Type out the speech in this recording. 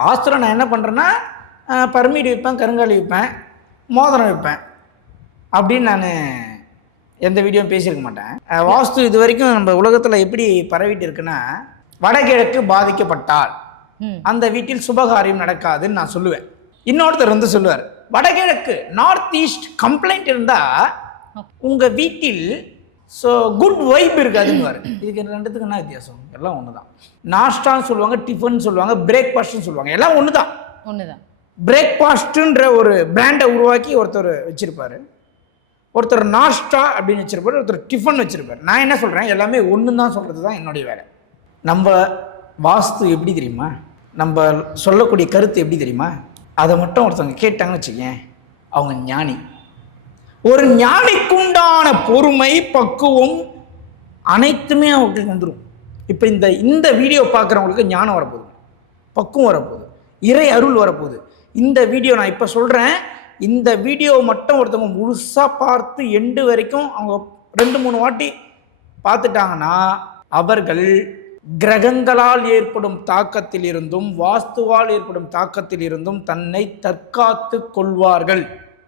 வாஸ்துல நான் என்ன பண்ணுறேன்னா பர்மீடு விற்பேன், கருங்காலி விற்பேன், மோதிரம் விற்பேன் அப்படின்னு நான் எந்த வீடியோவும் பேசியிருக்க மாட்டேன். வாஸ்து இது வரைக்கும் நம்ம உலகத்தில் எப்படி பரவிட்டு இருக்குன்னா, வடகிழக்கு பாதிக்கப்பட்டால் அந்த வீட்டில் சுபகாரியம் நடக்காதுன்னு நான் சொல்லுவேன். இன்னொருத்தர் வந்து சொல்லுவார், வடகிழக்கு நார்த் ஈஸ்ட் கம்ப்ளைண்ட் இருந்தால் உங்கள் வீட்டில் ஸோ குட் வைப் இருக்காதுன்னு. இதுக்கு ரெண்டுத்துக்கு என்ன வித்தியாசம்? எல்லாம் ஒன்று தான். நாஷ்டான்னு சொல்லுவாங்க, டிஃபன் சொல்லுவாங்க, பிரேக்ஃபாஸ்ட்னு சொல்லுவாங்க, எல்லாம் ஒன்று தான். பிரேக்ஃபாஸ்ட்டுன்ற ஒரு பிராண்டை உருவாக்கி ஒருத்தர் வச்சிருப்பாரு, ஒருத்தர் நாஷ்டா அப்படின்னு வச்சிருப்பாரு, ஒருத்தர் டிஃபன் வச்சிருப்பாரு. நான் என்ன சொல்கிறேன், எல்லாமே ஒன்று தான் சொல்கிறது தான் என்னுடைய வேலை. நம்ம வாஸ்து எப்படி தெரியுமா, நம்ம சொல்லக்கூடிய கருத்து எப்படி தெரியுமா, அதை மட்டும் ஒருத்தவங்க கேட்டாங்கன்னு வச்சுக்கேன், அவங்க ஞானி. ஒரு ஞானிக்குண்டான பொறுமை, பக்குவம் அனைத்துமே அவங்களுக்கு வந்துடும். இப்போ இந்த வீடியோ பார்க்குறவங்களுக்கு ஞானம் வரப்போகுது, பக்குவம் வரப்போகுது, இறை அருள் வரப்போகுது. இந்த வீடியோ நான் இப்போ சொல்கிறேன், இந்த வீடியோ மட்டும் ஒருத்தவங்க முழுசாக பார்த்து எண்டு வரைக்கும் அவங்க 2-3 வாட்டி பார்த்துட்டாங்கன்னா அவர்கள் கிரகங்களால் ஏற்படும் தாக்கத்தில் இருந்தும் வாஸ்துவால் ஏற்படும் தாக்கத்தில் இருந்தும் தன்னை தற்காத்து கொள்வார்கள்.